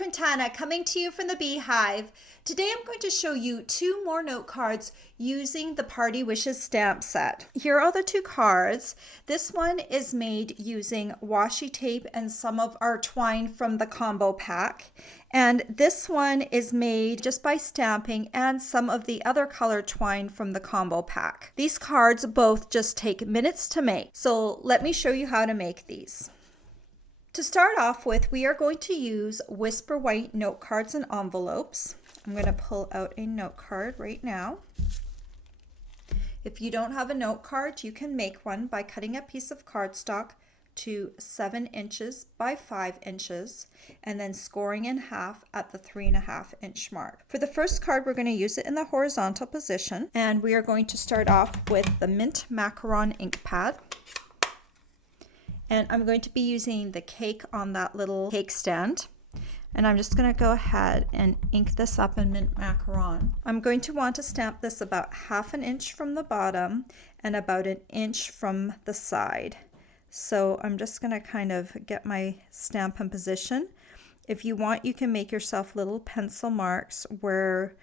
Quintana coming to you from the Beehive. Today I'm going to show you two more note cards using the Party Wishes stamp set. Here are the two cards. This one is made using washi tape and some of our twine from the combo pack. And this one is made just by stamping and some of the other color twine from the combo pack. These cards both just take minutes to make. So let me show you how to make these. To start off with, we are going to use Whisper White note cards and envelopes. I'm going to pull out a note card right now. If you don't have a note card, you can make one by cutting a piece of cardstock to 7 inches by 5 inches and then scoring in half at the 3.5 inch mark. For the first card, we're going to use it in the horizontal position, and we are going to start off with the Mint Macaron ink pad. And I'm going to be using the cake on that little cake stand. And I'm just going to go ahead and ink this up in Mint Macaron. I'm going to want to stamp this about 1/2 inch from the bottom and about 1 inch from the side. So I'm just going to kind of get my stamp in position. If you want, you can make yourself little pencil marks where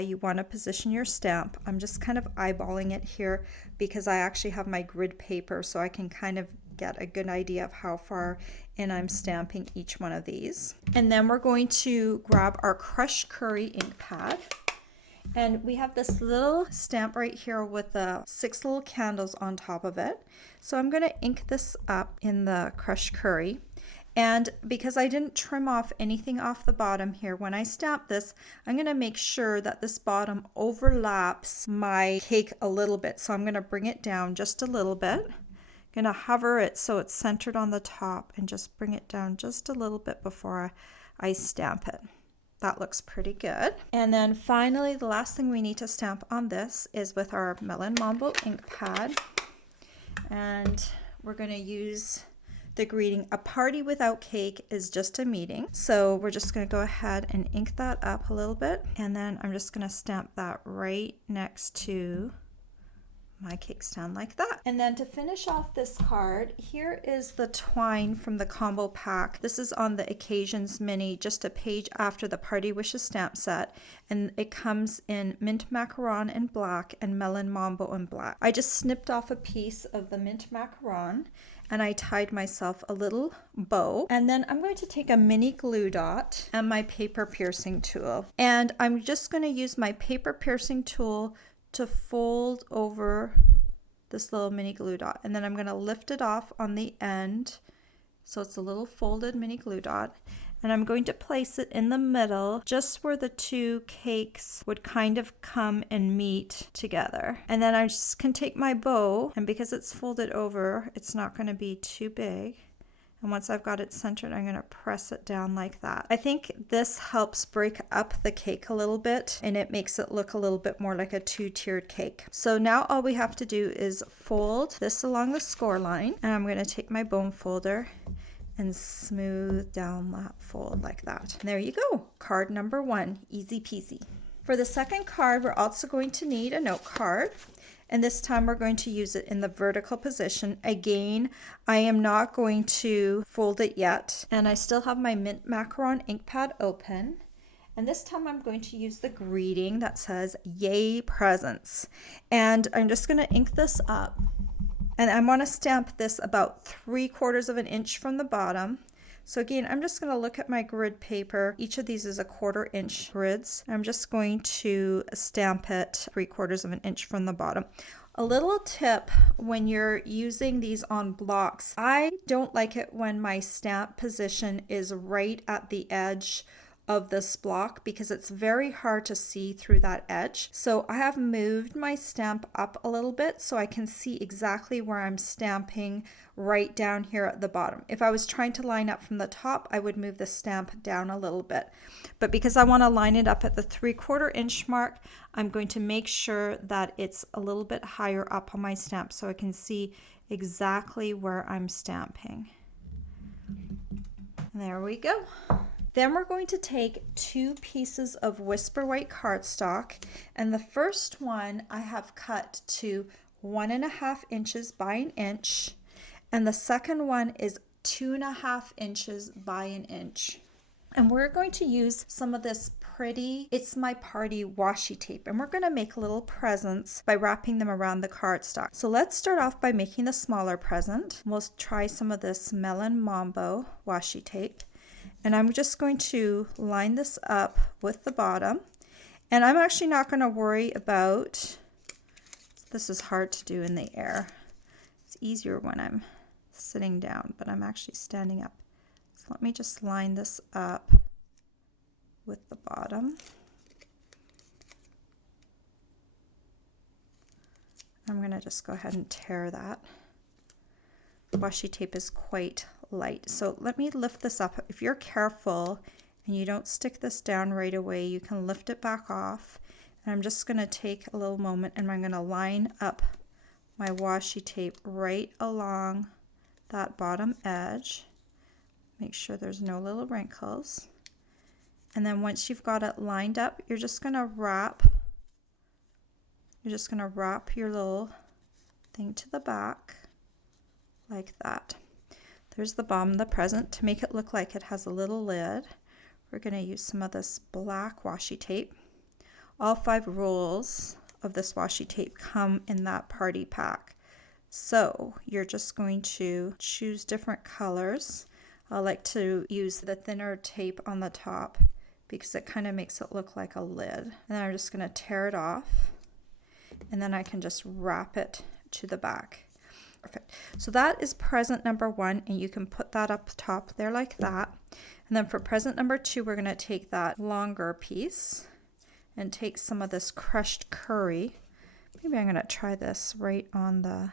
you want to position your stamp. I'm just kind of eyeballing it here because I actually have my grid paper, so I can kind of get a good idea of how far in I'm stamping each one of these. And then we're going to grab our crushed curry ink pad. And we have this little stamp right here with the 6 little candles on top of it. So I'm going to ink this up in the crushed curry. And because I didn't trim off anything off the bottom here, when I stamp this, I'm going to make sure that this bottom overlaps my cake a little bit. So I'm going to bring it down just a little bit. Going to hover it so it's centered on the top and just bring it down just a little bit before I stamp it. That looks pretty good. And then finally, the last thing we need to stamp on this is with our Melon Mambo Ink Pad. And we're going to use the greeting, "A party without cake is just a meeting." So we're just going to go ahead and ink that up a little bit. And then I'm just going to stamp that right next to my cake stand like that. And then to finish off this card, here is the twine from the combo pack. This is on the Occasions Mini, just a page after the Party Wishes stamp set, and it comes in Mint Macaron in black and Melon Mambo in black. I just snipped off a piece of the Mint Macaron and I tied myself a little bow, and then I'm going to take a mini glue dot and my paper piercing tool, and I'm just going to use my paper piercing tool to fold over this little mini glue dot, and then I'm going to lift it off on the end so it's a little folded mini glue dot, and I'm going to place it in the middle just where the two cakes would kind of come and meet together. And then I just can take my bow, and because it's folded over, it's not going to be too big. And once I've got it centered, I'm going to press it down like that. I think this helps break up the cake a little bit, and it makes it look a little bit more like a 2-tiered cake. So now all we have to do is fold this along the score line, and I'm going to take my bone folder and smooth down that fold like that. And there you go. Card number 1, easy peasy. For the second card, we're also going to need a note card. And this time we're going to use it in the vertical position. Again, I am not going to fold it yet. And I still have my Mint Macaron ink pad open. And this time I'm going to use the greeting that says, "Yay presents." And I'm just going to ink this up. And I want to stamp this about 3/4 of an inch from the bottom. So again, I'm just going to look at my grid paper. Each of these is a 1/4 inch grids. I'm just going to stamp it 3/4 of an inch from the bottom. A little tip when you're using these on blocks, I don't like it when my stamp position is right at the edge of this block because it's very hard to see through that edge. So I have moved my stamp up a little bit so I can see exactly where I'm stamping right down here at the bottom. If I was trying to line up from the top, I would move the stamp down a little bit. But because I want to line it up at the 3/4 inch mark, I'm going to make sure that it's a little bit higher up on my stamp so I can see exactly where I'm stamping. There we go. Then we're going to take 2 pieces of Whisper White cardstock, and the first one I have cut to 1.5 inches by 1 inch, and the second one is 2.5 inches by 1 inch. And we're going to use some of this pretty It's My Party washi tape, and we're going to make little presents by wrapping them around the cardstock. So let's start off by making the smaller present. We'll try some of this Melon Mambo washi tape, and I'm just going to line this up with the bottom. And I'm actually not going to worry about, this is hard to do in the air. It's easier when I'm sitting down, but I'm actually standing up. So let me just line this up with the bottom. I'm going to just go ahead and tear that. Washi tape is quite light. So let me lift this up. If you're careful and you don't stick this down right away, you can lift it back off. And I'm just going to take a little moment and I'm going to line up my washi tape right along that bottom edge. Make sure there's no little wrinkles. And then once you've got it lined up, you're just going to wrap your little thing to the back like that. There's the bottom of the present. To make it look like it has a little lid, we're going to use some of this black washi tape. All 5 rolls of this washi tape come in that party pack. So you're just going to choose different colors. I like to use the thinner tape on the top because it kind of makes it look like a lid. And then I'm just going to tear it off, and then I can just wrap it to the back. Perfect. So that is present number 1, and you can put that up top there like that. And then for present number 2, we're going to take that longer piece and take some of this crushed curry. Maybe I'm going to try this right on the,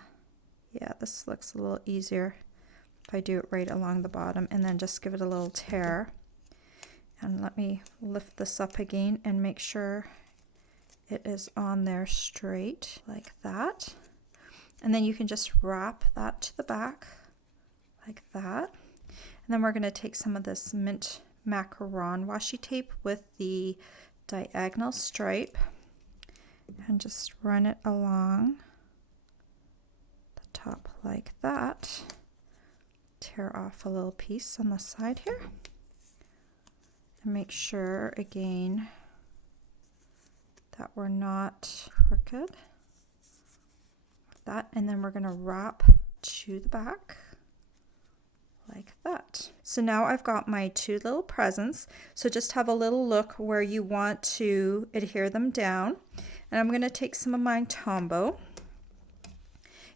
yeah, this looks a little easier if I do it right along the bottom, and then just give it a little tear. And let me lift this up again and make sure it is on there straight like that. And then you can just wrap that to the back like that. And then we're going to take some of this mint macaron washi tape with the diagonal stripe and just run it along the top like that. Tear off a little piece on the side here. And make sure again that we're not crooked. That, and then we're going to wrap to the back like that. So now I've got my 2 little presents. So just have a little look where you want to adhere them down. And I'm going to take some of my Tombow.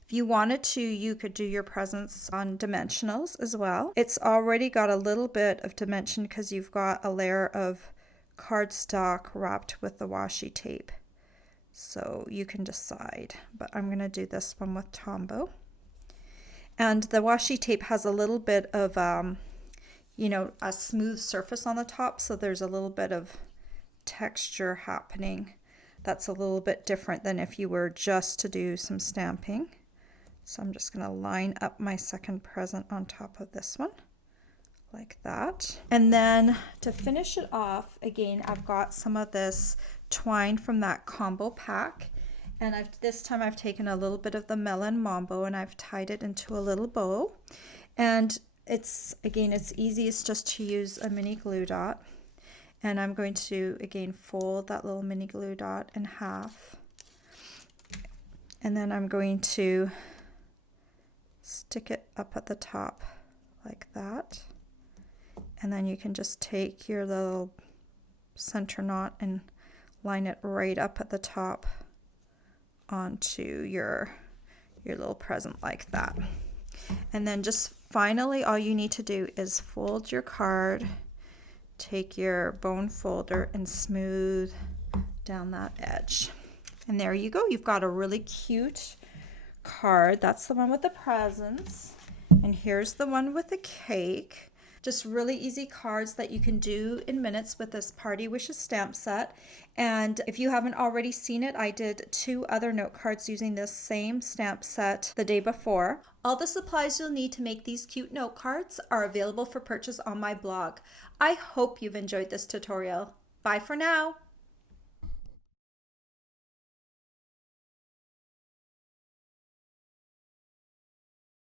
If you wanted to, you could do your presents on dimensionals as well. It's already got a little bit of dimension because you've got a layer of cardstock wrapped with the washi tape. So you can decide, but I'm going to do this one with Tombow. And the washi tape has a little bit of, you know, a smooth surface on the top. So there's a little bit of texture happening. That's a little bit different than if you were just to do some stamping. So I'm just going to line up my second present on top of this one like that. And then to finish it off, again, I've got some of this twine from that combo pack. And this time I've taken a little bit of the Melon Mambo and I've tied it into a little bow. And it's easiest just to use a mini glue dot. And I'm going to, again, fold that little mini glue dot in half. And then I'm going to stick it up at the top like that. And then you can just take your little center knot and line it right up at the top onto your little present like that. And then just finally, all you need to do is fold your card, take your bone folder and smooth down that edge. And there you go. You've got a really cute card. That's the one with the presents. And here's the one with the cake. Just really easy cards that you can do in minutes with this Party Wishes stamp set. And if you haven't already seen it, I did 2 other note cards using this same stamp set the day before. All the supplies you'll need to make these cute note cards are available for purchase on my blog. I hope you've enjoyed this tutorial. Bye for now.